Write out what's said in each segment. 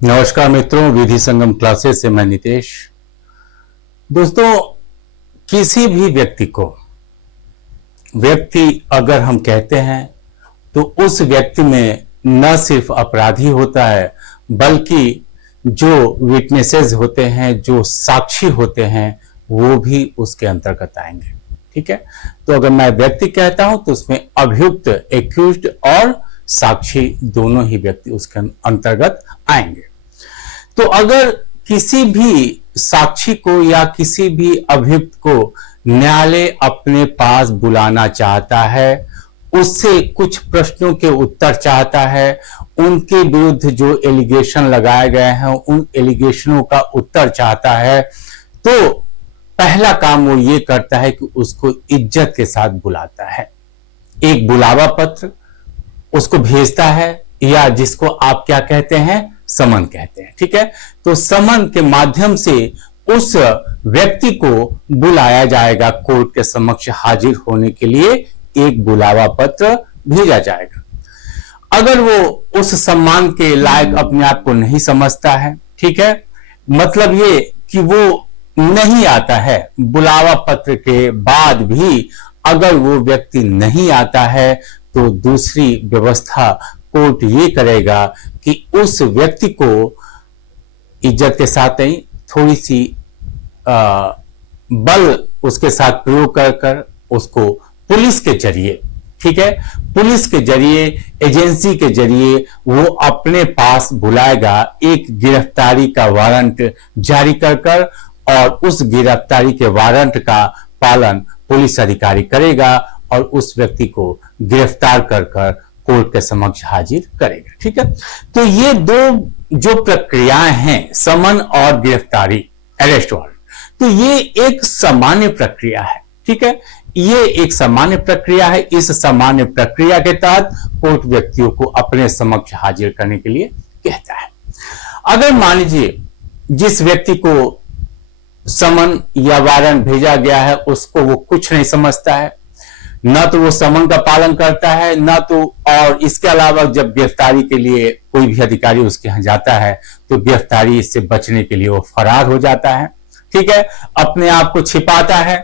नमस्कार मित्रों, विधि संगम क्लासेस से मैं नितेश। दोस्तों, किसी भी व्यक्ति अगर हम कहते हैं तो उस व्यक्ति में न सिर्फ अपराधी होता है बल्कि जो विटनेसेस होते हैं, जो साक्षी होते हैं, वो भी उसके अंतर्गत आएंगे। ठीक है, तो अगर मैं व्यक्ति कहता हूं तो उसमें अभियुक्त, एक्यूज्ड और साक्षी दोनों ही व्यक्ति उसके अंतर्गत आएंगे। तो अगर किसी भी साक्षी को या किसी भी अभियुक्त को न्यायालय अपने पास बुलाना चाहता है, उससे कुछ प्रश्नों के उत्तर चाहता है, उनके विरुद्ध जो एलिगेशन लगाए गए हैं उन एलिगेशनों का उत्तर चाहता है, तो पहला काम वो ये करता है कि उसको इज्जत के साथ बुलाता है। एक बुलावा पत्र उसको भेजता है, या जिसको आप क्या कहते हैं, समन कहते हैं। ठीक है, तो समन के माध्यम से उस व्यक्ति को बुलाया जाएगा, कोर्ट के समक्ष हाजिर होने के लिए एक बुलावा पत्र भेजा जाएगा। अगर वो उस सम्मान के लायक अपने आप को नहीं समझता है, ठीक है, मतलब ये कि वो नहीं आता है, बुलावा पत्र के बाद भी अगर वो व्यक्ति नहीं आता है, तो दूसरी व्यवस्था कोर्ट ये करेगा कि उस व्यक्ति को इज्जत के साथ नहीं, थोड़ी सी बल उसके साथ प्रयोग कर उसको पुलिस के जरिए, ठीक है, पुलिस के जरिए, एजेंसी के जरिए वो अपने पास बुलाएगा, एक गिरफ्तारी का वारंट जारी कर और उस गिरफ्तारी के वारंट का पालन पुलिस अधिकारी करेगा और उस व्यक्ति को गिरफ्तार कर कोर्ट के समक्ष हाजिर करेगा। ठीक है, तो ये दो जो प्रक्रियाएं हैं, समन और गिरफ्तारी, अरेस्ट वारंट, तो ये एक सामान्य प्रक्रिया है। ठीक है, ये एक सामान्य प्रक्रिया है। इस सामान्य प्रक्रिया के तहत कोर्ट व्यक्तियों को अपने समक्ष हाजिर करने के लिए कहता है। अगर मान लीजिए जिस व्यक्ति को समन या वारंट भेजा गया है उसको वो कुछ नहीं समझता है, ना तो वो समन का पालन करता है, ना तो, और इसके अलावा जब गिरफ्तारी के लिए कोई भी अधिकारी उसके यहां जाता है तो गिरफ्तारी से बचने के लिए वो फरार हो जाता है। ठीक है, अपने आप को छिपाता है,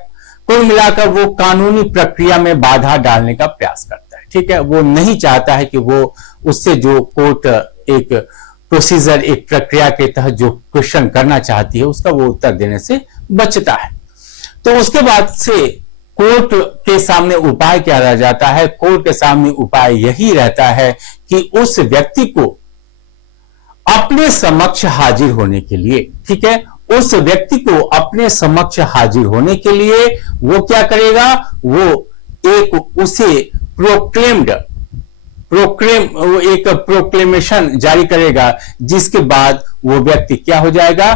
कुल मिलाकर वो कानूनी प्रक्रिया में बाधा डालने का प्रयास करता है। ठीक है, वो नहीं चाहता है कि वो उससे जो कोर्ट एक प्रोसीजर, एक प्रक्रिया के तहत जो क्वेश्चन करना चाहती है उसका वो उत्तर देने से बचता है। तो उसके बाद से कोर्ट के सामने उपाय क्या रह जाता है? कोर्ट के सामने उपाय यही रहता है कि उस व्यक्ति को अपने समक्ष हाजिर होने के लिए, ठीक है, उस व्यक्ति को अपने समक्ष हाजिर होने के लिए वो क्या करेगा? वो एक उसे एक प्रोक्लेमेशन जारी करेगा, जिसके बाद वो व्यक्ति क्या हो जाएगा?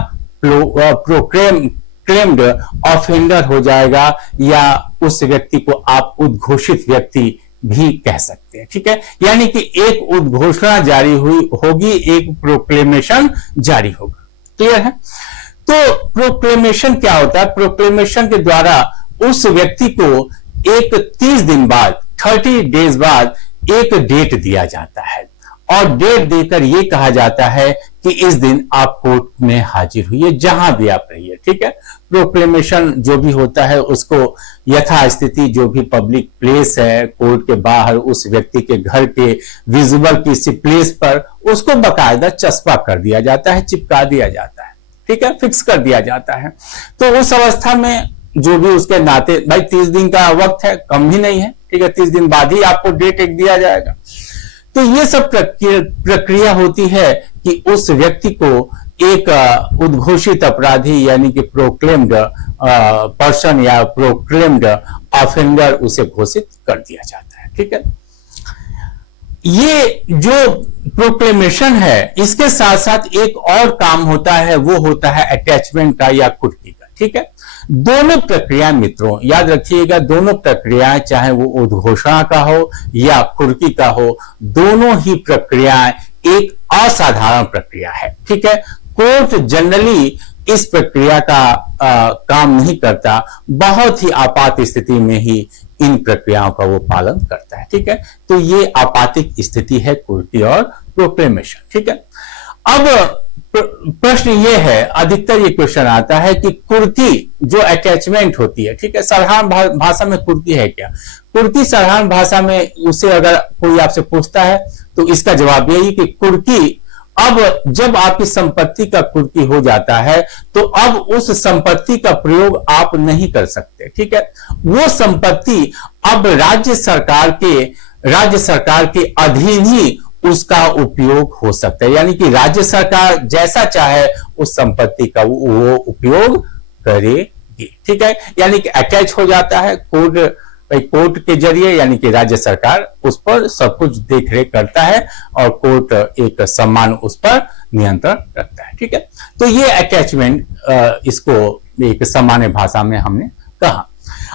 क्लेम्ड ऑफेंडर हो जाएगा, या उस व्यक्ति को आप उद्घोषित व्यक्ति भी कह सकते हैं। ठीक है, यानी कि एक उद्घोषणा जारी हुई होगी, एक प्रोक्लेमेशन जारी होगा। क्लियर है? तो प्रोक्लेमेशन क्या होता है? प्रोक्लेमेशन के द्वारा उस व्यक्ति को एक 30 दिन बाद, 30 डेज बाद एक डेट दिया जाता है, और डेट देकर यह कहा जाता है कि इस दिन आप कोर्ट में हाजिर हुई, जहां भी आप रहिए। ठीक है, प्रोक्लेमेशन जो भी होता है उसको यथास्थिति जो भी पब्लिक प्लेस है कोर्ट के बाहर, उस व्यक्ति के घर के विजिबल किसी प्लेस पर उसको बकायदा चस्पा कर दिया जाता है, चिपका दिया जाता है। ठीक है, फिक्स कर दिया जाता है। तो उस अवस्था में जो भी उसके नाते, भाई 30 दिन का वक्त है, कम भी नहीं है। ठीक है, 30 दिन बाद ही आपको डेट एक दिया जाएगा। तो ये सब प्रक्रिया होती है कि उस व्यक्ति को एक उद्घोषित अपराधी यानी कि प्रोक्लेम्ड पर्सन या प्रोक्लेम्ड ऑफेंडर उसे घोषित कर दिया जाता है। ठीक है, ये जो प्रोक्लेमेशन है इसके साथ साथ एक और काम होता है, वो होता है अटैचमेंट का या कुर्की का। ठीक है, दोनों प्रक्रिया मित्रों याद रखिएगा, दोनों प्रक्रियाएं चाहे वो उद्घोषणा का हो या कुर्की का हो, दोनों ही प्रक्रियाएं एक असाधारण प्रक्रिया है। ठीक है, कोर्ट जनरली इस प्रक्रिया का काम नहीं करता, बहुत ही आपात स्थिति में ही इन प्रक्रियाओं का वो पालन करता है। ठीक है, तो ये आपातिक स्थिति है कुर्की और प्रोक्लेमेशन। ठीक है, अब प्रश्न ये है, अधिकतर ये क्वेश्चन आता है कि कुर्की जो अटैचमेंट होती है, ठीक है, साधारण भाषा में कुर्की है क्या? कुर्की साधारण भाषा में उसे अगर कोई आपसे पूछता है तो इसका जवाब यही कि कुर्की, अब जब आपकी संपत्ति का कुर्की हो जाता है तो अब उस संपत्ति का प्रयोग आप नहीं कर सकते, ठीक है। वो संपत्ति अब राज्य सरकार के अधीन ही उसका उपयोग हो सकता है, यानी कि राज्य सरकार जैसा चाहे उस संपत्ति का वो उपयोग करेगी, ठीक है। यानी कि अटैच हो जाता है कोर्ट के जरिए, यानी कि राज्य सरकार उस पर सब कुछ देख रेख करता है और कोर्ट एक सम्मान उस पर नियंत्रण रखता है, ठीक है। तो ये अटैचमेंट, इसको एक सामान्य भाषा में हमने कहा।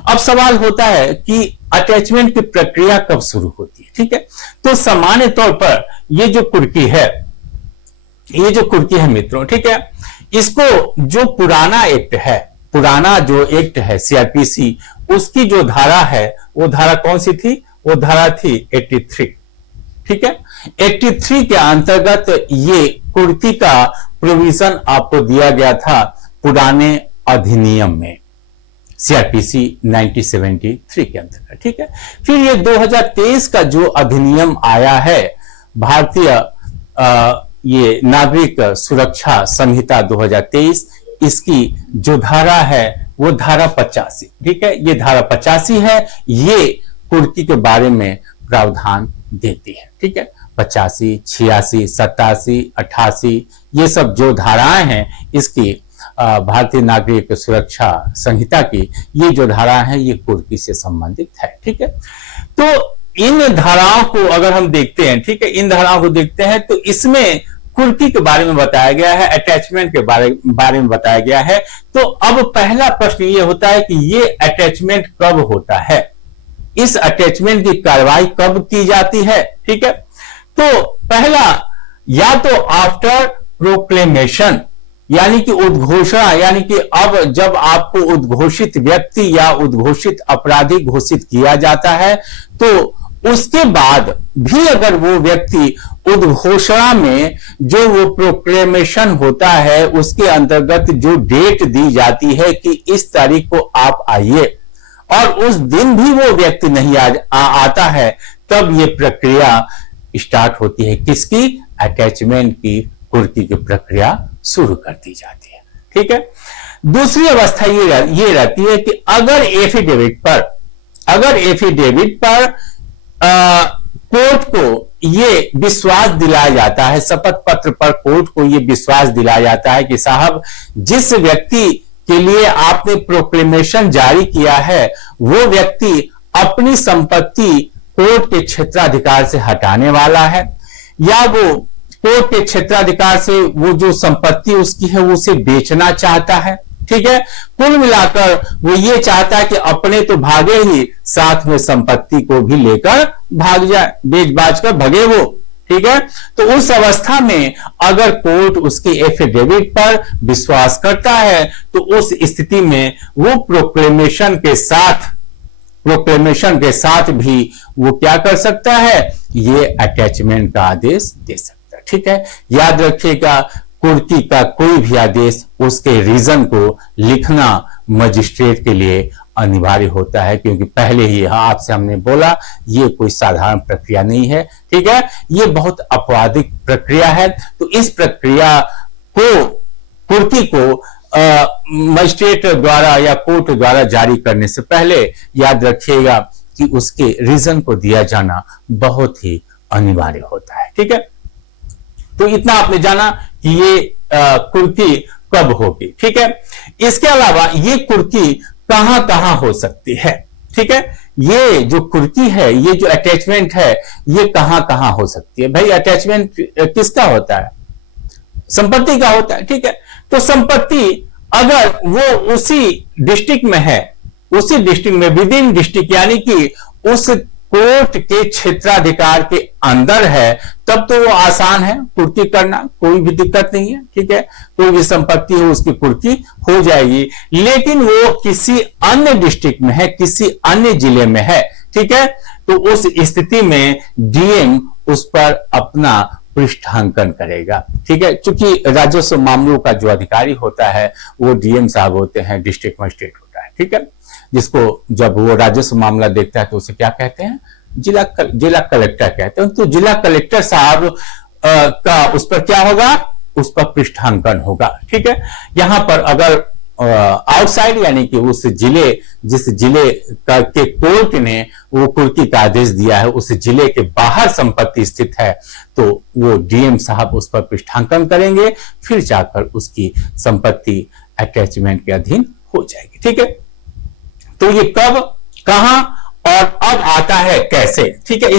अब सवाल होता है कि अटैचमेंट की प्रक्रिया कब शुरू होती है, ठीक है। तो सामान्य तौर पर ये जो कुर्की है मित्रों, ठीक है, इसको जो पुराना जो एक्ट है सीआरपीसी, उसकी जो धारा है वो धारा कौन सी थी? वो धारा थी 83, ठीक है। 83 के अंतर्गत ये कुर्की का प्रोविजन आपको दिया गया था पुराने अधिनियम में, सीआरपीसी 1973 के अंतर्गत, ठीक है। फिर ये 2023 का जो अधिनियम आया है, भारतीय ये नागरिक सुरक्षा संहिता 2023, इसकी जो धारा है वो धारा 85, ठीक है। ये धारा 85 है, ये कुर्की के बारे में प्रावधान देती है, ठीक है। 85, 86, 87, 88 ये सब जो धाराएं हैं इसकी भारतीय नागरिक सुरक्षा संहिता की, ये जो धारा है ये कुर्की से संबंधित है, ठीक है। तो इन धाराओं को अगर हम देखते हैं, ठीक है, इन धाराओं को देखते हैं तो इसमें कुर्की के बारे में बताया गया है, अटैचमेंट के बारे में बताया गया है। तो अब पहला प्रश्न ये होता है कि ये अटैचमेंट कब होता है, इस अटैचमेंट की कार्रवाई कब की जाती है, ठीक है। तो पहला, या तो आफ्टर प्रोक्लेमेशन, यानी कि उद्घोषणा, यानी कि अब जब आपको उद्घोषित व्यक्ति या उद्घोषित अपराधी घोषित किया जाता है तो उसके बाद भी अगर वो व्यक्ति उद्घोषणा में जो वो प्रोक्लेमेशन होता है उसके अंतर्गत जो डेट दी जाती है कि इस तारीख को आप आइए, और उस दिन भी वो व्यक्ति नहीं आता है, तब ये प्रक्रिया स्टार्ट होती है, किसकी? अटैचमेंट की, कुर्की की प्रक्रिया शुरू कर दी जाती है, ठीक है। दूसरी अवस्था ये रहती है कि अगर एफिडेविट पर कोर्ट को ये विश्वास दिलाया जाता है, शपथ पत्र पर कोर्ट को ये विश्वास दिलाया जाता है कि साहब जिस व्यक्ति के लिए आपने प्रोक्लेमेशन जारी किया है वो व्यक्ति अपनी संपत्ति कोर्ट के क्षेत्राधिकार से हटाने वाला है, या वो कोर्ट के क्षेत्राधिकार से वो जो संपत्ति उसकी है उसे बेचना चाहता है, ठीक है। कुल मिलाकर वो ये चाहता है कि अपने तो भागे ही, साथ में संपत्ति को भी लेकर भाग जाए, बेच बाज कर भगे वो, ठीक है। तो उस अवस्था में अगर कोर्ट उसकी एफिडेविट पर विश्वास करता है तो उस स्थिति में वो प्रोक्लेमेशन के साथ भी वो क्या कर सकता है? ये अटैचमेंट का आदेश दे सकता है, ठीक है। याद रखिएगा, कुर्की का कोई भी आदेश उसके रीजन को लिखना मजिस्ट्रेट के लिए अनिवार्य होता है, क्योंकि पहले ही आपसे हमने बोला ये कोई साधारण प्रक्रिया नहीं है, ठीक है, ये बहुत आपराधिक प्रक्रिया है। तो इस प्रक्रिया को, कुर्की को मजिस्ट्रेट द्वारा या कोर्ट द्वारा जारी करने से पहले याद रखिएगा कि उसके रीजन को दिया जाना बहुत ही अनिवार्य होता है, ठीक है। तो इतना आपने जाना कि ये कुर्की कब होगी, ठीक है। इसके अलावा ये कुर्की कहां कहां हो सकती है, ठीक है। ये जो कुर्की है, ये जो अटैचमेंट है, ये कहां कहां हो सकती है? भाई अटैचमेंट किसका होता है? संपत्ति का होता है, ठीक है। तो संपत्ति अगर वो उसी डिस्ट्रिक्ट में है, उसी डिस्ट्रिक्ट में, विद इन डिस्ट्रिक्ट, यानी कि उस कोर्ट के क्षेत्राधिकार के अंदर है, तब तो वो आसान है कुर्की करना, कोई भी दिक्कत नहीं है, ठीक है। कोई भी संपत्ति हो उसकी कुर्की हो जाएगी। लेकिन वो किसी अन्य डिस्ट्रिक्ट में है, किसी अन्य जिले में है, ठीक है, तो उस स्थिति में डीएम उस पर अपना पृष्ठांकन करेगा। ठीक है, क्योंकि राजस्व मामलों का जो अधिकारी होता है वो डीएम साहब होते हैं, डिस्ट्रिक्ट मजिस्ट्रेट होता है। ठीक है, जिसको जब वो राजस्व मामला देखता है तो उसे क्या कहते हैं, जिला कलेक्टर कहते हैं। तो जिला कलेक्टर साहब का उस पर क्या होगा, उस पर पृष्ठांकन होगा। ठीक है, यहां पर अगर आउटसाइड यानी कि उस जिले, जिस जिले के कोर्ट ने वो कुर्की का आदेश दिया है, उस जिले के बाहर संपत्ति स्थित है, तो वो डीएम साहब उस पर पृष्ठांकन करेंगे, फिर जाकर उसकी संपत्ति अटैचमेंट के अधीन हो जाएगी। ठीक है, तो ये कब, कहां और अब आता है कैसे। ठीक है,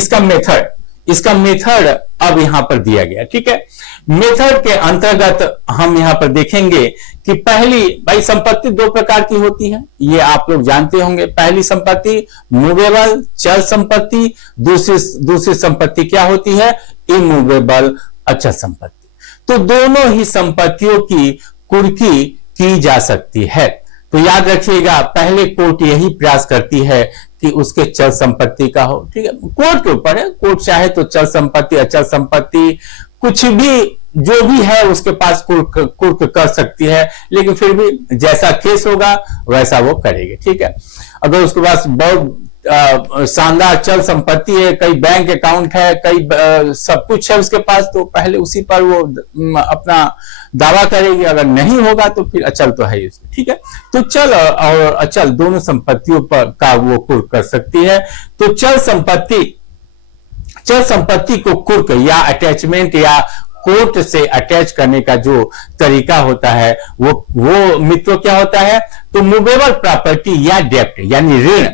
इसका मेथड अब यहां पर दिया गया। ठीक है, मेथड के अंतर्गत हम यहां पर देखेंगे कि पहली, भाई संपत्ति दो प्रकार की होती है, ये आप लोग जानते होंगे। पहली संपत्ति मूवेबल चल संपत्ति, दूसरी संपत्ति क्या होती है, इमूवेबल अचल संपत्ति। तो दोनों ही संपत्तियों की कुर्की की जा सकती है। तो याद रखिएगा, पहले कोर्ट यही प्रयास करती है कि उसके चल संपत्ति का हो। ठीक है, कोर्ट के ऊपर है, कोर्ट चाहे तो चल संपत्ति, अचल संपत्ति, कुछ भी जो भी है उसके पास कुर्क कर सकती है, लेकिन फिर भी जैसा केस होगा वैसा वो करेगी। ठीक है, अगर उसके पास बहुत शानदार चल संपत्ति है, कई बैंक अकाउंट है, कई सब कुछ है उसके पास, तो पहले उसी पर वो अपना दावा करेगी। अगर नहीं होगा तो फिर अचल तो है ही उसमें। ठीक है, तो चल और अचल दोनों संपत्तियों पर का वो कुर्क कर सकती है। तो चल संपत्ति को कुर्क या अटैचमेंट या कोर्ट से अटैच करने का जो तरीका होता है वो मित्रों क्या होता है, तो मूवेबल प्रॉपर्टी या डेप्ट यानी ऋण।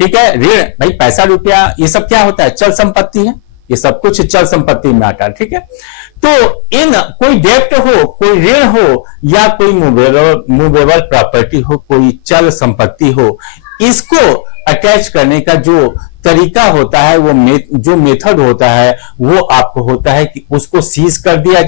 ठीक है, ऋण, भाई पैसा रुपया ये सब क्या होता है, चल संपत्ति है, ये सब कुछ चल संपत्ति में आता है। ठीक है, तो इन कोई डेप्ट हो, कोई ऋण हो या कोई मूवेबल प्रॉपर्टी हो, कोई चल संपत्ति हो, इसको अटैच करने का जो तरीका होता है, वो जो मेथड होता है वो आपको होता है कि उसको सीज कर दिया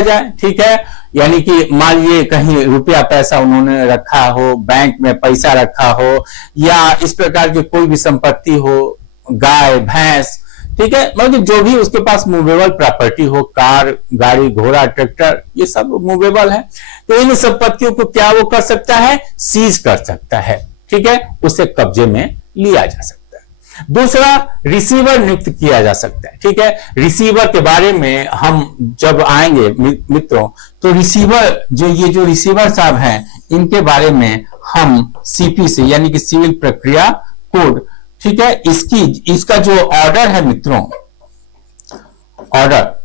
जाए, ठीक है, यानी कि मान लीजिए कहीं रुपया पैसा उन्होंने रखा हो, बैंक में पैसा रखा हो, या इस प्रकार की कोई भी संपत्ति हो, गाय भैंस, ठीक है, मतलब जो भी उसके पास मूवेबल प्रॉपर्टी हो, कार, गाड़ी, घोड़ा, ट्रैक्टर, ये सब मूवेबल है। तो इन संपत्तियों को क्या वो कर सकता है, सीज कर सकता है। ठीक है, उसे कब्जे में लिया जा सकता है। दूसरा, रिसीवर नियुक्त किया जा सकता है। ठीक है, रिसीवर के बारे में हम जब आएंगे मित्रों, तो रिसीवर जो रिसीवर साहब हैं, इनके बारे में हम सीपी से यानी कि सिविल प्रक्रिया कोड, ठीक है, इसका जो ऑर्डर है मित्रों,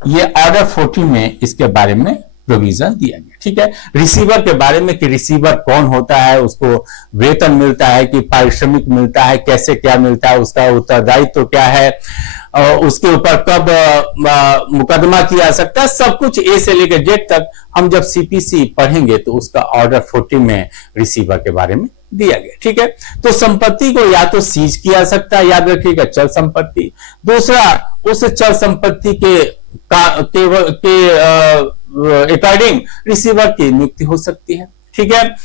ये ऑर्डर 40 में इसके बारे में प्रोविजन दिया गया। ठीक है, रिसीवर के बारे में कि रिसीवर कौन होता है, उसको वेतन मिलता है कि पारिश्रमिक मिलता है, कैसे क्या मिलता है, उसका उत्तरदायित्व तो क्या है, उसके ऊपर कब मुकदमा किया जा सकता है, सब कुछ ए से लेकर जेड तक हम जब सीपीसी पढ़ेंगे तो उसका ऑर्डर 40 में रिसीवर के बारे में दिया गया। ठीक है, तो संपत्ति को या तो सीज किया सकता है, याद रखिएगा, चल संपत्ति। दूसरा, उस चल संपत्ति के अकॉर्डिंग रिसीवर की नियुक्ति हो सकती है। ठीक है,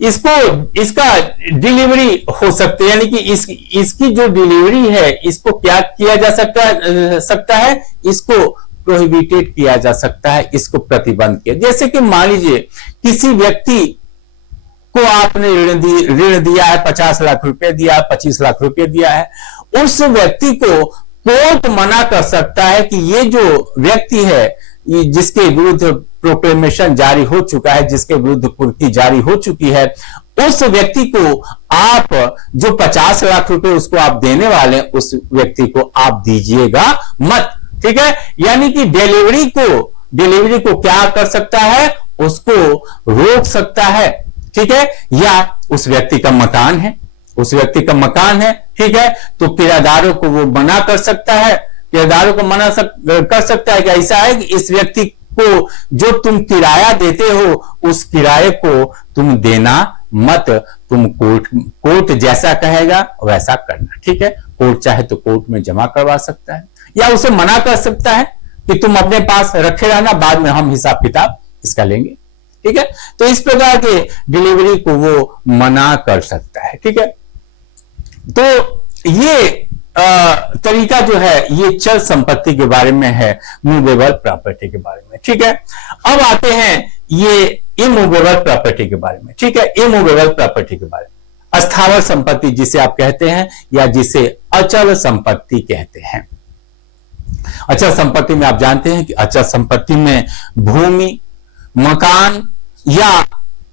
इसका डिलीवरी हो सकती है, यानी कि इसकी जो डिलीवरी है, इसको क्या किया जा सकता है, इसको प्रोहिबिटेड किया जा सकता है, इसको प्रतिबंध किया। जैसे कि मान लीजिए किसी व्यक्ति को आपने ऋण दिया है, 50 लाख रुपए दिया, 25 लाख रुपए दिया है, उस व्यक्ति को कोर्ट मना कर सकता है कि ये जो व्यक्ति है, जिसके विरुद्ध प्रोक्लेमेशन जारी हो चुका है, जिसके विरुद्ध कुर्की जारी हो चुकी है, उस व्यक्ति को आप जो 50 लाख रुपए उसको आप देने वाले हैं, उस व्यक्ति को आप दीजिएगा मत। ठीक है, यानी कि डिलीवरी को क्या कर सकता है, उसको रोक सकता है। ठीक है, या उस व्यक्ति का मकान है, ठीक है, तो किराएदारों को वो मना कर सकता है, कर सकता है कि ऐसा है कि इस व्यक्ति को जो तुम किराया देते हो, उस किराए को तुम देना मत, तुम कोर्ट जैसा कहेगा वैसा करना। ठीक है, कोर्ट चाहे तो कोर्ट में जमा करवा सकता है, या उसे मना कर सकता है कि तुम अपने पास रखे रहना, बाद में हम हिसाब किताब इसका लेंगे। ठीक है, तो इस प्रकार के डिलीवरी को वो मना कर सकता है। ठीक है, तो ये तरीका जो है ये चल संपत्ति के बारे में है, मूवेबल प्रॉपर्टी के बारे में। ठीक है, अब आते हैं ये इमूवेबल प्रॉपर्टी के बारे में। ठीक है, इमूवेबल प्रॉपर्टी के बारे में, अस्थावर संपत्ति जिसे आप कहते हैं या जिसे अचल संपत्ति कहते हैं। अचल संपत्ति में आप जानते हैं कि अचल संपत्ति में भूमि, मकान या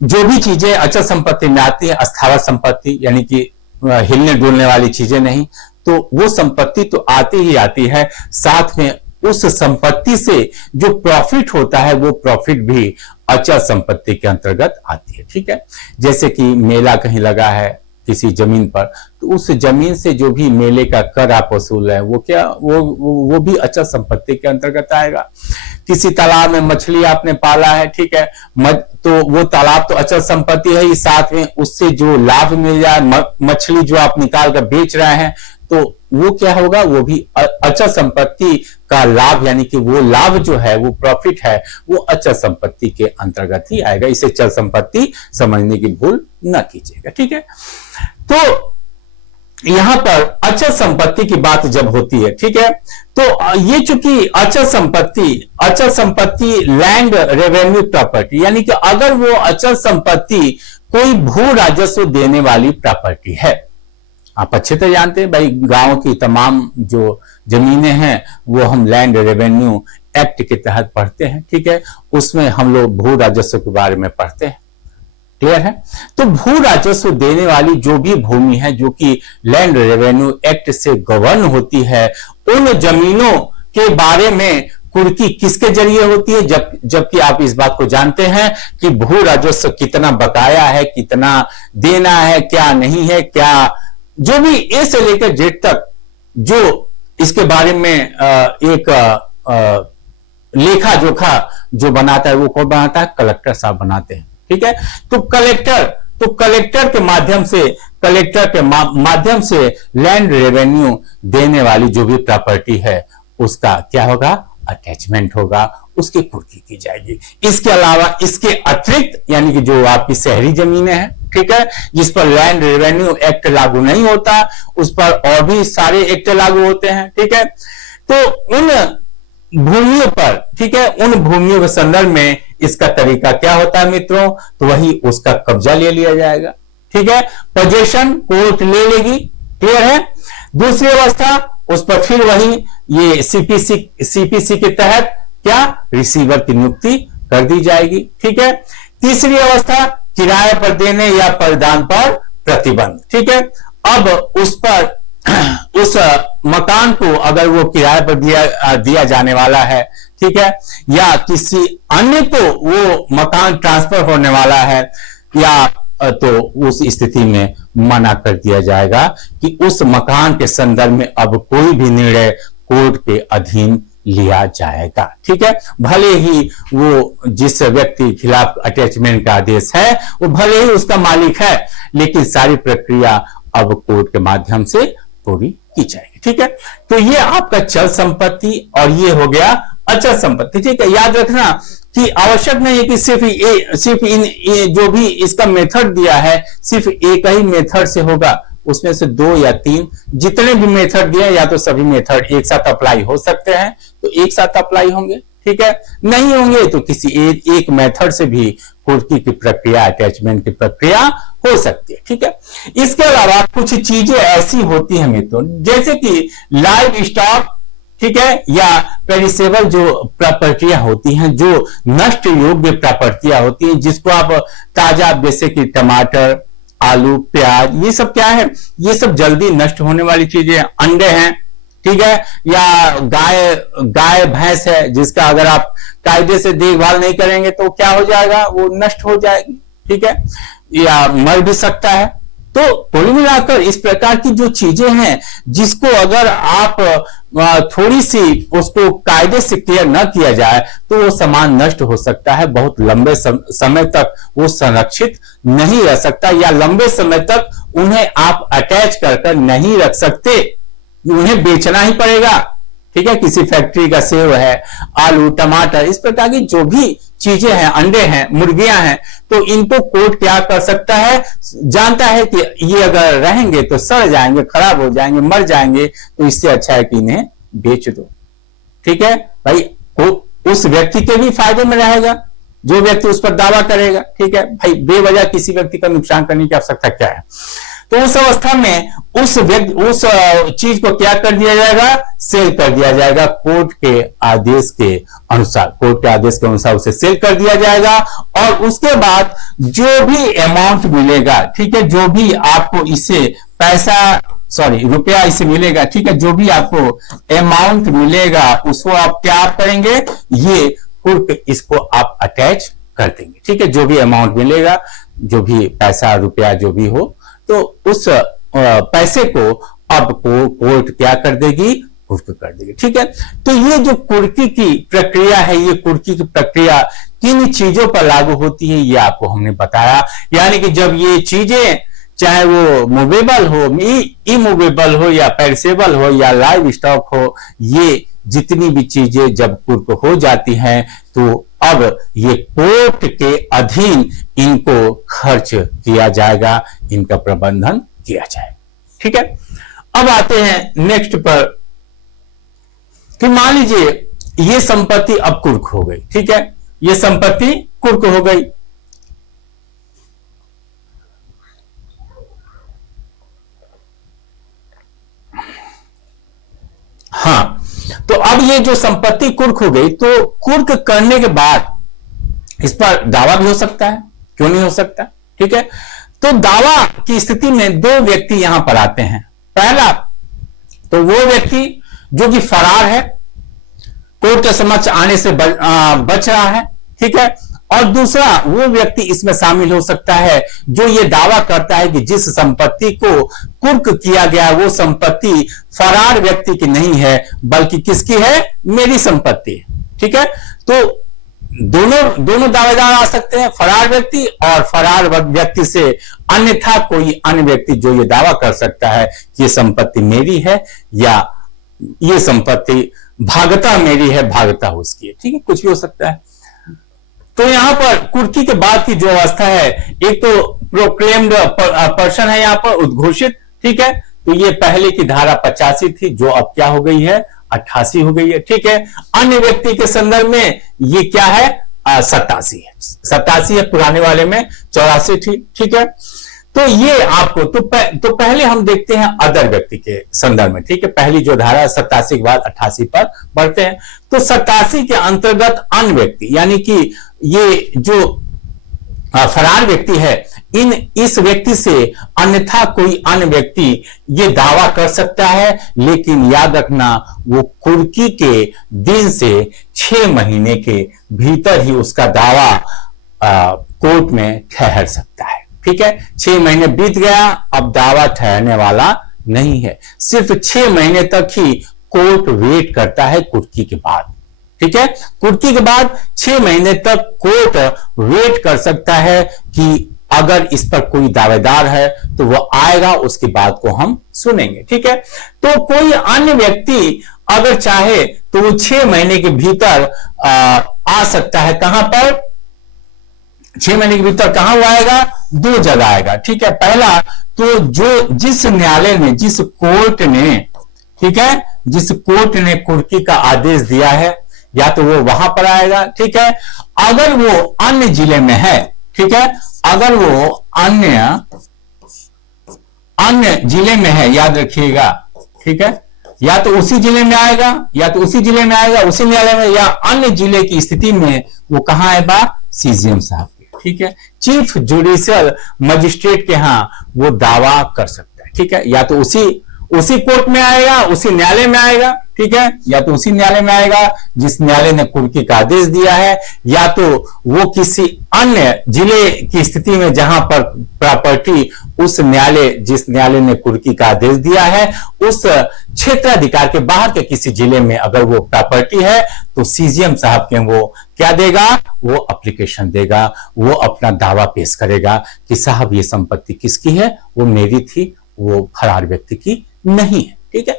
जो भी चीजें अचल संपत्ति में आती है, अस्थावर संपत्ति यानी कि हिलने डुलने वाली चीजें नहीं, तो वो संपत्ति तो आती ही आती है, साथ में उस संपत्ति से जो प्रॉफिट होता है वो प्रॉफिट भी अचल संपत्ति के अंतर्गत आती है। ठीक है, जैसे कि मेला कहीं लगा है किसी जमीन पर, तो उस जमीन से जो भी मेले का कर आप वसूल है वो क्या वो भी अचल संपत्ति के अंतर्गत आएगा। किसी तालाब में मछली आपने पाला है, ठीक है, तो वो तालाब तो अचल संपत्ति है ही, साथ में उससे जो लाभ मिल जाए, मछली जो आप निकाल कर बेच रहे हैं, तो वो क्या होगा, वो भी अचल संपत्ति का लाभ, यानी कि वो लाभ जो है, वो प्रॉफिट है, वो अचल संपत्ति के अंतर्गत ही आएगा। इसे चल संपत्ति समझने की भूल न कीजिएगा। ठीक है, तो यहां पर अचल संपत्ति की बात जब होती है, ठीक है, तो ये चूंकि अचल संपत्ति लैंड रेवेन्यू प्रॉपर्टी, यानी कि अगर वो अचल संपत्ति कोई भू राजस्व देने वाली प्रॉपर्टी है, आप अच्छे तरह जानते हैं भाई, गांव की तमाम जो जमीनें हैं वो हम लैंड रेवेन्यू एक्ट के तहत पढ़ते हैं। ठीक है, उसमें हम लोग भू राजस्व के बारे में पढ़ते हैं। क्लियर है? तो भू राजस्व देने वाली जो भी भूमि है जो कि लैंड रेवेन्यू एक्ट से गवर्न होती है, उन जमीनों के बारे में कुर्की किसके जरिए होती है, जबकि आप इस बात को जानते हैं कि भू राजस्व कितना बकाया है, कितना देना है, क्या नहीं है, क्या जो भी ए से लेकर जेड तक जो इसके बारे में एक लेखा जोखा जो बनाता है, वो कौन बनाता है? कलेक्टर साहब बनाते हैं। ठीक है, तो कलेक्टर के माध्यम से लैंड रेवेन्यू देने वाली जो भी प्रॉपर्टी है उसका क्या होगा? अटैचमेंट होगा, उसकी कुर्की की जाएगी। इसके अलावा इसके अतिरिक्त यानी कि जो आपकी शहरी जमीनें हैं, ठीक है, जिस पर लैंड रेवेन्यू एक्ट लागू नहीं होता, उस पर और भी सारे एक्ट लागू होते हैं। ठीक है, तो उन भूमियों पर, ठीक है, उन भूमियों के संदर्भ में इसका तरीका क्या होता है मित्रों? तो वही उसका कब्जा ले लिया जाएगा। ठीक है, पोजेशन कोर्ट ले लेगी। क्लियर है? दूसरी अवस्था, उस पर फिर वही ये सीपीसी के तहत क्या रिसीवर की नियुक्ति कर दी जाएगी। ठीक है, तीसरी अवस्था, किराए पर देने या परिधान पर प्रतिबंध। ठीक है, अब उस पर उस मकान को अगर वो किराए पर दिया जाने वाला है, ठीक है, या किसी अन्य को वो मकान ट्रांसफर होने वाला है, या तो उस स्थिति में मना कर दिया जाएगा कि उस मकान के संदर्भ में अब कोई भी निर्णय कोर्ट के अधीन लिया जाएगा। ठीक है, भले ही वो जिस व्यक्ति के खिलाफ अटैचमेंट का आदेश है वो भले ही उसका मालिक है, लेकिन सारी प्रक्रिया अब कोर्ट के माध्यम से पूरी की जाएगी। ठीक है, तो ये आपका चल संपत्ति और ये हो गया अचल संपत्ति। ठीक है, याद रखना कि आवश्यक नहीं है कि सिर्फ इन जो भी इसका मेथड दिया है सिर्फ एक ही मेथड से होगा, उसमें से 2 या 3 जितने भी मेथड दिए या तो सभी मेथड एक साथ अप्लाई हो सकते हैं, तो एक साथ अप्लाई होंगे। ठीक है, नहीं होंगे तो किसी एक मेथड से भी कुर्की की प्रक्रिया, अटैचमेंट की प्रक्रिया हो सकती है। ठीक है, इसके अलावा कुछ चीजें ऐसी होती हैं मित्रों, जैसे कि लाइव स्टॉक, ठीक है, या पेरिसेबल जो प्रॉपर्टियां होती हैं, जो नष्ट योग्य प्रॉपर्टियां होती हैं, जिसको आप ताजा, जैसे कि टमाटर, आलू, प्याज, ये सब क्या है? ये सब जल्दी नष्ट होने वाली चीजें, अंडे हैं, ठीक है, या गाय भैंस है, जिसका अगर आप कायदे से देखभाल नहीं करेंगे तो क्या हो जाएगा? वो नष्ट हो जाएगी। ठीक है, या मर भी सकता है। तो कुल मिलाकर इस प्रकार की जो चीजें हैं, जिसको अगर आप थोड़ी सी उसको कायदे से क्लियर न किया जाए तो वो सामान नष्ट हो सकता है, बहुत लंबे समय तक वो संरक्षित नहीं रह सकता, या लंबे समय तक उन्हें आप अटैच कर नहीं रख सकते, उन्हें बेचना ही पड़ेगा। ठीक है, किसी फैक्ट्री का सेव है, आलू, टमाटर, इस प्रकार की जो भी चीजें हैं, अंडे हैं, मुर्गियां हैं, तो इनको कोर्ट क्या कर सकता है, जानता है कि ये अगर रहेंगे तो सड़ जाएंगे, खराब हो जाएंगे, मर जाएंगे, तो इससे अच्छा है कि इन्हें बेच दो। ठीक है भाई, उस व्यक्ति के भी फायदे में रहेगा जो व्यक्ति उस पर दावा करेगा। ठीक है भाई, बेवजह किसी व्यक्ति का नुकसान करने की आवश्यकता क्या है। तो उस अवस्था में उस चीज को क्या कर दिया जाएगा, सेल कर दिया जाएगा, कोर्ट के आदेश के अनुसार उसे सेल कर दिया जाएगा। और उसके बाद जो भी अमाउंट मिलेगा, ठीक है, जो भी आपको इसे रुपया इसे मिलेगा, ठीक है, जो भी आपको अमाउंट मिलेगा उसको आप क्या करेंगे, ये कुर्क इसको आप अटैच कर देंगे। ठीक है, जो भी अमाउंट मिलेगा, जो भी पैसा रुपया जो भी हो, तो उस पैसे को अब कोर्ट क्या कर देगी, कुर्क कर देगी। ठीक है, तो ये जो कुर्की की प्रक्रिया है, ये कुर्की की प्रक्रिया किन चीजों पर लागू होती है, ये आपको हमने बताया। यानी कि जब ये चीजें, चाहे वो मूवेबल हो, इमूवेबल हो, या पेरिसेबल हो, या लाइव स्टॉक हो, ये जितनी भी चीजें जब कुर्क हो जाती हैं, तो अब ये कोर्ट के अधीन इनको खर्च किया जाएगा, इनका प्रबंधन किया जाएगा। ठीक है, अब आते हैं नेक्स्ट पर कि मान लीजिए ये संपत्ति अब कुर्क हो गई। ठीक है, ये संपत्ति कुर्क हो गई। हाँ, तो अब ये जो संपत्ति कुर्क हो गई, तो कुर्क करने के बाद इस पर दावा भी हो सकता है, क्यों नहीं हो सकता। ठीक है, तो दावा की स्थिति में दो व्यक्ति यहां पर आते हैं। पहला तो वो व्यक्ति जो कि फरार है, कोर्ट के समक्ष आने से बच रहा है। ठीक है, और दूसरा वो व्यक्ति इसमें शामिल हो सकता है जो ये दावा करता है कि जिस संपत्ति को कुर्क किया गया वो संपत्ति फरार व्यक्ति की नहीं है, बल्कि किसकी है, मेरी संपत्ति है। ठीक है, तो दोनों दावेदार आ सकते हैं, फरार व्यक्ति और फरार व्यक्ति से अन्यथा कोई अन्य व्यक्ति जो ये दावा कर सकता है कि ये संपत्ति मेरी है, या ये संपत्ति भागता मेरी है, भागता उसकी है। ठीक है, कुछ भी हो सकता है। तो यहां पर कुर्की के बाद की जो अवस्था है, एक तो प्रोक्लेम्ड पर्सन है, यहां पर उद्घोषित। ठीक है, तो ये पहले की धारा 85 थी, जो अब क्या हो गई है, 88 हो गई है। ठीक है, अन्य व्यक्ति के संदर्भ में ये क्या है, 87 है, पुराने वाले में 84 थी। ठीक है, तो ये आपको तो पहले हम देखते हैं अदर व्यक्ति के संदर्भ में। ठीक है, पहली जो धारा 87 के बाद 88 पर बढ़ते हैं। तो 87 के अंतर्गत अन्य व्यक्ति, यानी कि ये जो फरार व्यक्ति है, इस व्यक्ति से अन्यथा कोई अन्य व्यक्ति ये दावा कर सकता है, लेकिन याद रखना वो कुर्की के दिन से 6 महीने के भीतर ही उसका दावा कोर्ट में ठहर सकता है। ठीक है, 6 महीने बीत गया, अब दावा ठहरने वाला नहीं है। सिर्फ 6 महीने तक ही कोर्ट वेट करता है कुर्की के बाद। ठीक है, कुर्की के बाद 6 महीने तक कोर्ट वेट कर सकता है कि अगर इस पर कोई दावेदार है तो वो आएगा, उसकी बात को हम सुनेंगे। ठीक है, तो कोई अन्य व्यक्ति अगर चाहे तो वो 6 महीने के भीतर आ सकता है। कहां पर, 6 महीने के भीतर कहां वो आएगा, 2 जगह आएगा। ठीक है, पहला तो जिस न्यायालय ने, जिस कोर्ट ने, ठीक है, जिस कोर्ट ने कुर्की का आदेश दिया है, या तो वो वहां पर आएगा। ठीक है, अगर वो अन्य जिले में है, ठीक है, अगर वो अन्य जिले में है, याद रखिएगा। ठीक है, या तो उसी जिले में आएगा, उसी न्यायालय में, या अन्य जिले की स्थिति में वो कहां आएगा, सीजीएम साहब के। ठीक है, चीफ जुडिशियल मजिस्ट्रेट के यहां वो दावा कर सकता है। ठीक है, या तो उसी कोर्ट में आएगा, उसी न्यायालय में आएगा। ठीक है, या तो उसी न्यायालय में आएगा जिस न्यायालय ने कुर्की का आदेश दिया है, या तो वो किसी अन्य जिले की स्थिति में जहां पर प्रॉपर्टी उस न्यायालय, जिस न्यायालय ने कुर्की का आदेश दिया है, उस क्षेत्राधिकार के बाहर के किसी जिले में अगर वो प्रॉपर्टी है, तो सीजीएम साहब के वो क्या देगा, वो एप्लीकेशन देगा, वो अपना दावा पेश करेगा कि साहब ये संपत्ति किसकी है, वो मेरी थी, वो फरार व्यक्ति की नहीं है। ठीक है,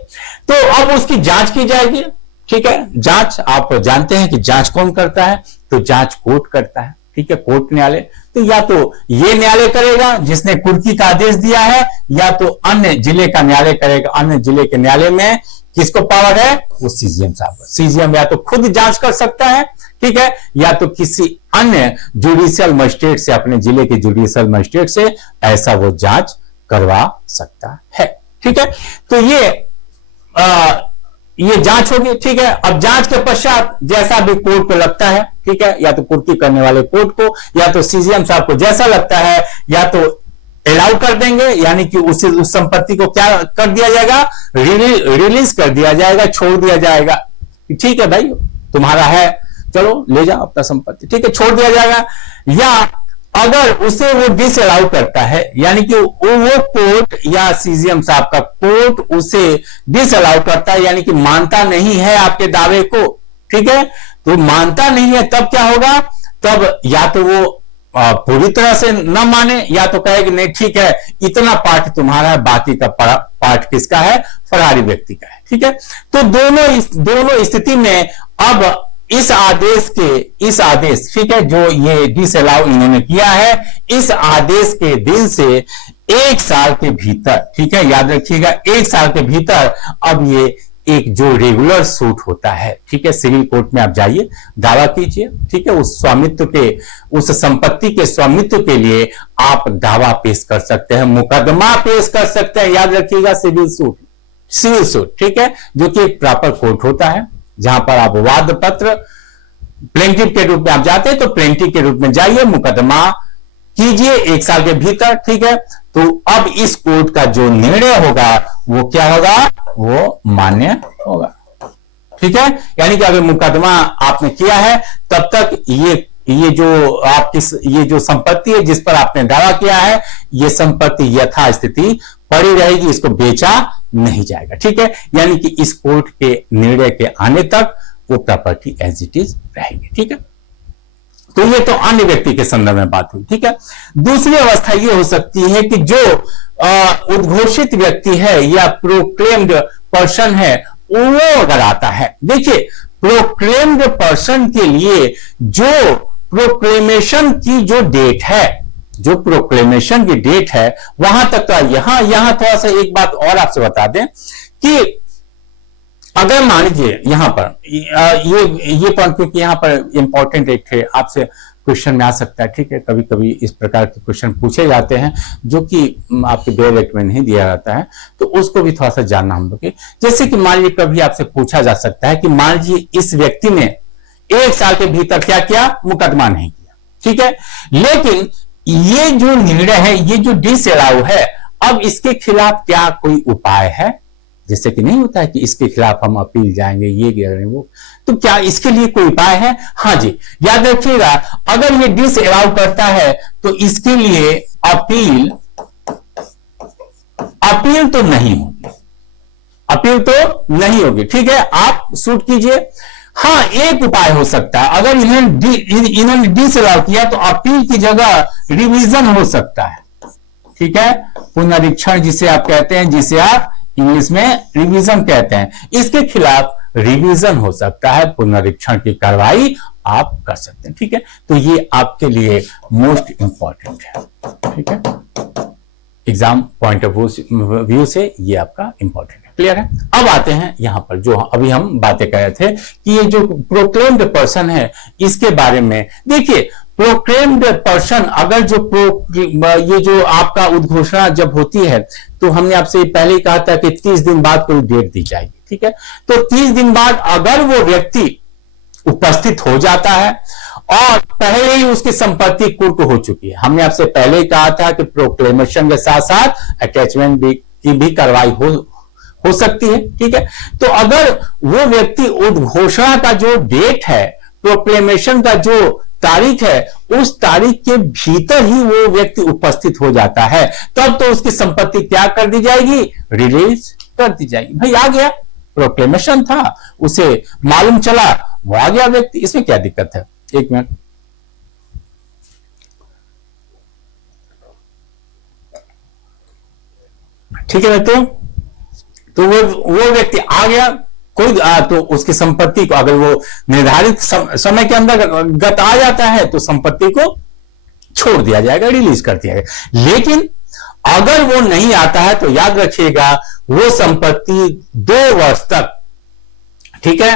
तो अब उसकी जांच की जाएगी। ठीक है। जांच आप जानते हैं कि जांच कौन करता है, तो जांच कोर्ट करता है, ठीक है, कोर्ट न्यायालय। तो या तो ये न्यायालय करेगा जिसने कुर्की का आदेश दिया है, या तो अन्य जिले का न्यायालय करेगा। अन्य जिले के न्यायालय में किसको पावर है, वो सीजीएम साहब। सीजीएम या तो खुद जांच कर सकता है, ठीक है, या तो किसी अन्य जुडिशियल मजिस्ट्रेट से, अपने जिले के जुडिशियल मजिस्ट्रेट से ऐसा वो जांच करवा सकता है, ठीक है। तो ये जांच होगी, ठीक है। अब जांच के पश्चात जैसा भी कोर्ट को लगता है, ठीक है, या तो कुर्की करने वाले कोर्ट को, या तो सीजीएम साहब को जैसा लगता है, या तो अलाउ कर देंगे, यानी कि उस संपत्ति को क्या कर दिया जाएगा, रिलीज कर दिया जाएगा, छोड़ दिया जाएगा। ठीक है भाई, तुम्हारा है, चलो ले जाओ अपना संपत्ति, ठीक है, छोड़ दिया जाएगा। या अगर उसे वो डिसअलाउ करता है, यानी कि वो कोर्ट या सीजीएम साहब का कोर्ट उसे डिसअलाउ करता है, यानी कि मानता नहीं है आपके दावे को, ठीक है, तो मानता नहीं है तब क्या होगा, तब या तो वो पूरी तरह से न माने, या तो कहे कि नहीं ठीक है इतना पार्ट तुम्हारा है, बाकी का पार्ट किसका है, फरारी व्यक्ति का है, ठीक है। तो दोनों स्थिति में अब इस आदेश, ठीक है, जो ये डिसअलाउ इन्होंने किया है, इस आदेश के दिन से 1 साल के भीतर, ठीक है, याद रखिएगा 1 साल के भीतर अब ये एक जो रेगुलर सूट होता है, ठीक है, सिविल कोर्ट में आप जाइए, दावा कीजिए, ठीक है, उस स्वामित्व के, उस संपत्ति के स्वामित्व के लिए आप दावा पेश कर सकते हैं, मुकदमा पेश कर सकते हैं। याद रखिएगा सिविल सूट, ठीक है, जो कि एक प्रॉपर कोर्ट होता है, जहां पर आप वाद पत्र प्लेंटिव के रूप में आप जाते हैं, तो प्लेंटिव के रूप में जाइए, मुकदमा कीजिए 1 साल के भीतर, ठीक है। तो अब इस कोर्ट का जो निर्णय होगा वो क्या होगा, वो मान्य होगा, ठीक है। यानी कि अगर मुकदमा आपने किया है तब तक ये जो संपत्ति है जिस पर आपने दावा किया है, ये संपत्ति यथास्थिति पड़ी रहेगी, इसको बेचा नहीं जाएगा, ठीक है। यानी कि इस कोर्ट के निर्णय के आने तक वो प्रॉपर्टी एज इट इज रहेगी, ठीक है। तो ये तो अन्य व्यक्ति के संदर्भ में बात हुई, ठीक है। दूसरी अवस्था ये हो सकती है कि जो उद्घोषित व्यक्ति है या प्रोक्लेम्ड पर्सन है, वो अगर आता है, देखिए प्रोक्लेम्ड पर्सन के लिए जो प्रोक्लेमेशन की जो डेट है, जो प्रोक्लेमेशन की डेट है, वहां तक तो यहां थोड़ा सा एक बात और आपसे बता दें कि अगर मान लीजिए यहां पर ये पॉइंट, क्योंकि यहां पर इंपॉर्टेंट एक थे, आपसे क्वेश्चन में आ सकता है, ठीक है, कभी कभी इस प्रकार के क्वेश्चन पूछे जाते हैं जो कि आपके डायरेक्ट में नहीं दिया जाता है, तो उसको भी थोड़ा सा जानना हम लोग। जैसे कि मान लीजिए कभी आपसे पूछा जा सकता है कि मान लीजिए इस व्यक्ति ने 1 साल के भीतर क्या किया, मुकदमा नहीं किया, ठीक है, लेकिन ये जो निर्णय है, ये जो डिसअलाउ है, अब इसके खिलाफ क्या कोई उपाय है? जैसे कि नहीं होता है कि इसके खिलाफ हम अपील जाएंगे, ये करेंगे वो, तो क्या इसके लिए कोई उपाय है? हाँ जी, याद रखिएगा, अगर ये डिसअलाउ करता है तो इसके लिए अपील तो नहीं होगी, ठीक है, आप सूट कीजिए। हाँ, एक उपाय हो सकता है, अगर इन्होंने डिसअलाउ किया तो अपील की जगह रिवीजन हो सकता है, ठीक है, पुनरीक्षण जिसे आप कहते हैं, जिसे आप इंग्लिश में रिवीजन कहते हैं, इसके खिलाफ रिवीजन हो सकता है, पुनरीक्षण की कार्रवाई आप कर सकते हैं, ठीक है। तो ये आपके लिए मोस्ट इंपॉर्टेंट है, ठीक है, एग्जाम पॉइंट ऑफ व्यू से ये आपका इंपॉर्टेंट है, क्लियर है। अब आते हैं यहां पर जो अभी हम बातें कर रहे थे कि ये जो प्रोक्लेम्ड पर्सन है, इसके बारे में देखिए, प्रोक्लेम्ड पर्सन अगर ये जो आपका उद्घोषणा जब होती है, तो हमने आपसे पहले ही कहा था कि 30 दिन बाद कोई डेट दी जाएगी, ठीक है। तो 30 दिन बाद अगर वो व्यक्ति उपस्थित हो जाता है और पहले ही उसकी संपत्ति कुर्क हो चुकी है, हमने आपसे पहले ही कहा था कि प्रोक्लेमेशन के साथ साथ अटैचमेंट की भी कार्रवाई हो सकती है, ठीक है। तो अगर वो व्यक्ति उद्घोषणा का जो डेट है, प्रोक्लेमेशन का जो तारीख है, उस तारीख के भीतर ही वो व्यक्ति उपस्थित हो जाता है, तब तो उसकी संपत्ति क्या कर दी जाएगी, रिलीज कर दी जाएगी। भाई आ गया, प्रोक्लेमेशन था, उसे मालूम चला, वो आ गया व्यक्ति, इसमें क्या दिक्कत है? एक मिनट, ठीक है मित्रों, तो वो व्यक्ति आ गया, कोई तो उसकी संपत्ति को अगर वो निर्धारित समय के अंदर गत आ जाता है तो संपत्ति को छोड़ दिया जाएगा, रिलीज कर दिया जाएगा। लेकिन अगर वो नहीं आता है तो याद रखिएगा वो संपत्ति 2 वर्ष तक, ठीक है,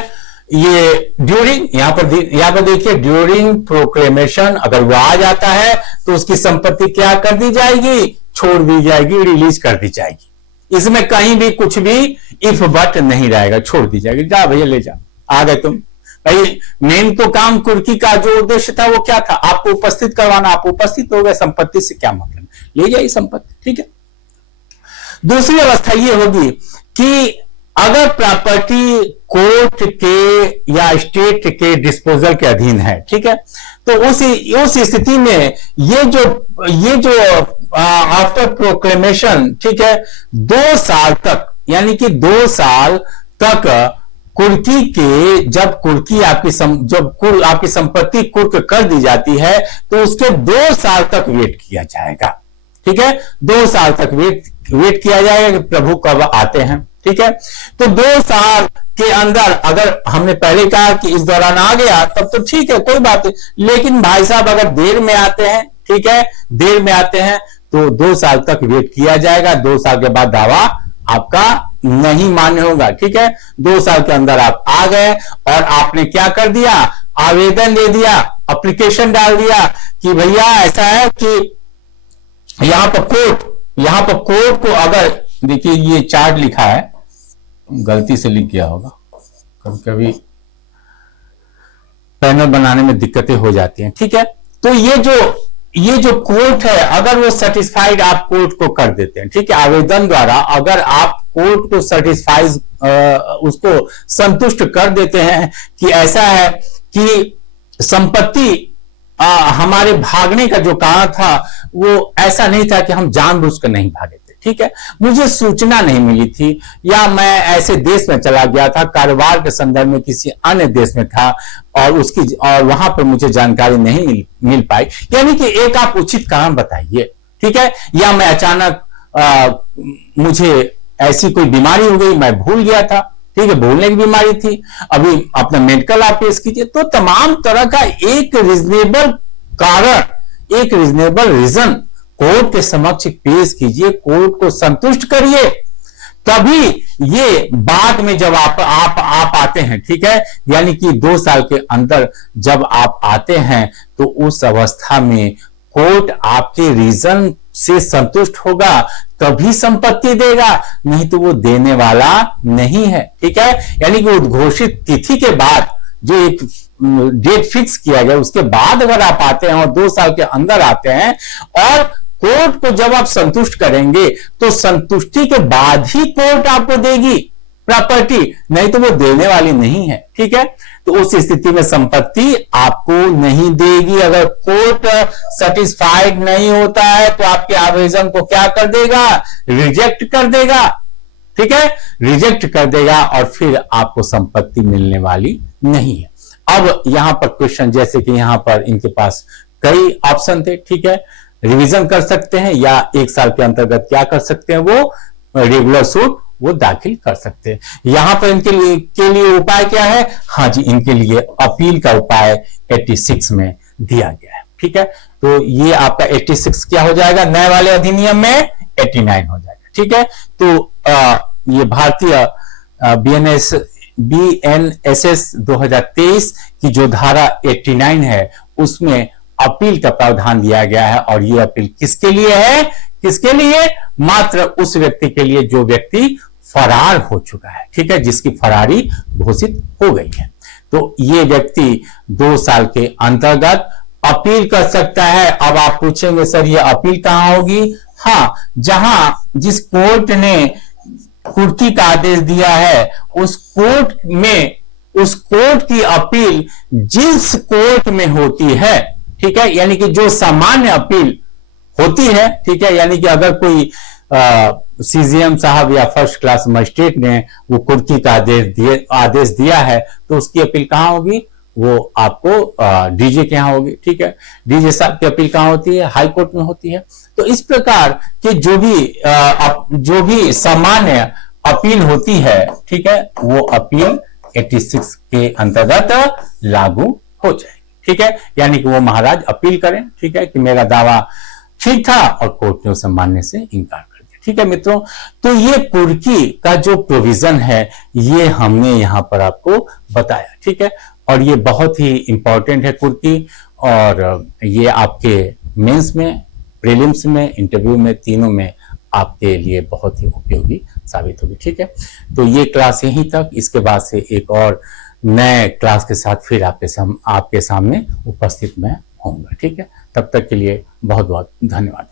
ये ड्यूरिंग, यहां पर देखिए ड्यूरिंग प्रोक्लेमेशन अगर वो आ जाता है तो उसकी संपत्ति क्या कर दी जाएगी, छोड़ दी जाएगी, रिलीज कर दी जाएगी। इसमें कहीं भी कुछ भी इफ बट नहीं रहेगा, छोड़ दी जाएगी। जा भैया ले जा, आ गए तुम। भाई मेन तो काम कुर्की का जो उद्देश्य था वो क्या था, आपको उपस्थित करवाना, आप उपस्थित हो गए, संपत्ति से क्या मतलब, ले जाइए संपत्ति, ठीक है। दूसरी अवस्था ये होगी कि अगर प्रॉपर्टी कोर्ट के या स्टेट के डिस्पोजल के अधीन है, ठीक है, तो उस स्थिति में ये जो आफ्टर प्रोक्लेमेशन, ठीक है, 2 साल तक, यानी कि 2 साल तक कुर्की के, जब कुर्की आपकी संपत्ति कुर्क कर दी जाती है तो उसके 2 साल तक वेट किया जाएगा, ठीक है, 2 साल तक वेट किया जाएगा कि प्रभु कब आते हैं, ठीक है। तो 2 साल के अंदर अगर हमने पहले कहा कि इस दौरान आ गया तब तो ठीक है, कोई बात नहीं। लेकिन भाई साहब अगर देर में आते हैं, ठीक है, देर में आते हैं तो 2 साल तक वेट किया जाएगा। 2 साल के बाद दावा आपका नहीं मान्य होगा, ठीक है। 2 साल के अंदर आप आ गए और आपने क्या कर दिया, आवेदन दे दिया, एप्लीकेशन डाल दिया कि भैया ऐसा है कि यहां पर कोर्ट को, अगर देखिए ये चार्ट लिखा है, गलती से लिख गया होगा, कभी कभी पैनल बनाने में दिक्कतें हो जाती हैं, ठीक है। तो ये जो कोर्ट है, अगर वो सेटिस्फाइड आप कोर्ट को कर देते हैं, ठीक है, आवेदन द्वारा अगर आप कोर्ट को सेटिस्फाइड, उसको संतुष्ट कर देते हैं कि ऐसा है कि संपत्ति हमारे भागने का जो कारण था वो ऐसा नहीं था कि हम जानबूझकर नहीं भागे थे, ठीक है, मुझे सूचना नहीं मिली थी या मैं ऐसे देश में चला गया था, कारोबार के संदर्भ में किसी अन्य देश में था और वहां पर मुझे जानकारी नहीं मिल पाई, यानी कि एक आप उचित कारण बताइए, ठीक है, या मैं अचानक मुझे ऐसी कोई बीमारी हो गई, मैं भूल गया था, ठीक है, भूलने की बीमारी थी, अभी अपना मेडिकल आप पेश कीजिए। तो तमाम तरह का एक रीजनेबल कारण, एक रीजनेबल रीजन कोर्ट के समक्ष पेश कीजिए, कोर्ट को संतुष्ट करिए, तभी ये बाद में जब आप आते हैं, ठीक है, यानी कि 2 साल के अंदर जब आप आते हैं तो उस अवस्था में कोर्ट आपके रीजन से संतुष्ट होगा तभी संपत्ति देगा, नहीं तो वो देने वाला नहीं है, ठीक है। यानी कि उद्घोषित तिथि के बाद जो एक डेट फिक्स किया गया उसके बाद अगर आप आते हैं और 2 साल के अंदर आते हैं और कोर्ट को जब आप संतुष्ट करेंगे तो संतुष्टि के बाद ही कोर्ट आपको देगी प्रॉपर्टी, नहीं तो वो देने वाली नहीं है, ठीक है। तो उस स्थिति में संपत्ति आपको नहीं देगी। अगर कोर्ट सेटिस्फाइड नहीं होता है तो आपके आवेदन को क्या कर देगा, रिजेक्ट कर देगा, ठीक है, रिजेक्ट कर देगा और फिर आपको संपत्ति मिलने वाली नहीं है। अब यहां पर क्वेश्चन, जैसे कि यहां पर इनके पास कई ऑप्शन थे, ठीक है, रिवीजन कर सकते हैं या 1 साल के अंतर्गत क्या कर सकते हैं, वो रेगुलर सूट वो दाखिल कर सकते हैं। यहां पर इनके लिए उपाय क्या है, हाँ जी, इनके लिए अपील का उपाय 86 में दिया गया है, ठीक है। तो ये आपका 86 क्या हो जाएगा, नए वाले अधिनियम में 89 हो जाएगा, ठीक है। तो ये भारतीय BNSS 2023 की जो धारा 89 है उसमें अपील का प्रावधान दिया गया है और ये अपील किसके लिए है, किसके लिए, मात्र उस व्यक्ति के लिए जो व्यक्ति फरार हो चुका है, ठीक है, जिसकी फरारी घोषित हो गई है। तो ये व्यक्ति 2 साल के अंतर्गत अपील कर सकता है। अब आप पूछेंगे सर ये अपील कहां होगी, हाँ, जिस कोर्ट ने कुर्की का आदेश दिया है उस कोर्ट की अपील जिस कोर्ट में होती है, ठीक है, यानी कि जो सामान्य अपील होती है, ठीक है, यानी कि अगर कोई CGM साहब या फर्स्ट क्लास मजिस्ट्रेट ने वो कुर्की का आदेश दिया है तो उसकी अपील कहां होगी, वो आपको डीजे के यहां होगी, ठीक है। डीजे साहब की अपील कहां होती है, हाई कोर्ट में होती है। तो इस प्रकार के जो भी सामान्य अपील होती है, ठीक है, वो अपील 86 के अंतर्गत लागू हो जाएगी, ठीक है। यानी कि वो महाराज अपील करें, ठीक है, कि मेरा दावा ठीक था और कोर्ट ने उसे मानने से इनकार कर दिया, ठीक है मित्रों। तो ये कुर्की का जो प्रोविजन है ये हमने यहां पर आपको बताया, ठीक है। और ये बहुत ही इंपॉर्टेंट है कुर्की, और ये आपके मेंस में, प्रीलिम्स में, इंटरव्यू में, तीनों में आपके लिए बहुत ही उपयोगी साबित होगी, ठीक है। तो ये क्लास यहीं तक, इसके बाद से एक और नए क्लास के साथ फिर आपके सामने उपस्थित मैं होऊंगा, ठीक है। तब तक के लिए बहुत बहुत धन्यवाद।